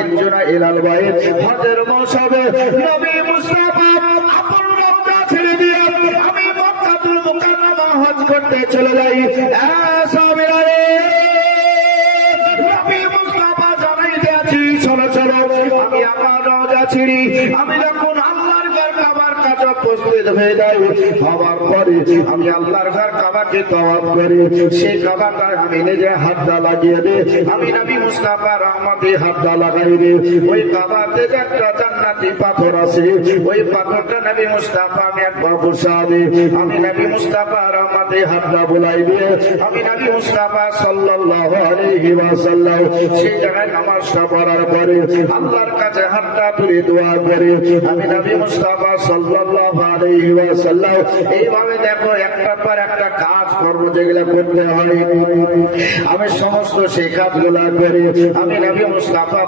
হিজরা ইলাল বাইত হজের মৌসুমে নবী মুস্তাফা আপন রওজা ছেড়ে দিয়ে আমি মক্কাতুল মুকাররমা হজ করতে চলে যাই। সাহাবীরা রে, নবী মুস্তাফা জানাইতে আছি, চলো চলো আমি আমার রওজা ছিড়ি। আমি যখন আল্লাহর ঘর কাবার কাছে উপস্থিত হয়ে যাই, হওয়ার পরে আমি আল্লাহর ঘর কাবাকে তাওয়াফ করি। সেই কাবাটায় আমি নিজে হাতটা লাগিয়ে দিই, আমি নবী মুস্তাফা রহমতে হাতটা লাগাই দিই। ওই কাবাতে একটা জান্নাতি পাথর আছে, ওই পাথরটা নবী মুস্তাফা আমি একবার বসা দিই। আমি নবী মুস্তাফা রহমতে হাতটা বুলাই দিয়ে আমি নবী মুস্তাফা সাল্লাল্লাহু আলাইহি ওয়াসাল্লাম সেই জায়গায় নামাজটা পড়ার পরে আল্লাহর কাছে হাতটা তুলে দোয়া করে আমি নবী মুস্তাফা সাল্লাল্লাহু আলাইহি ওয়াসাল্লাম এইভাবে দেখো একটার পর একটা কাজ করব, যেগুলো করতে হয় আমি সমস্ত সেই কাজগুলো করে আমি নবী মুস্তাফা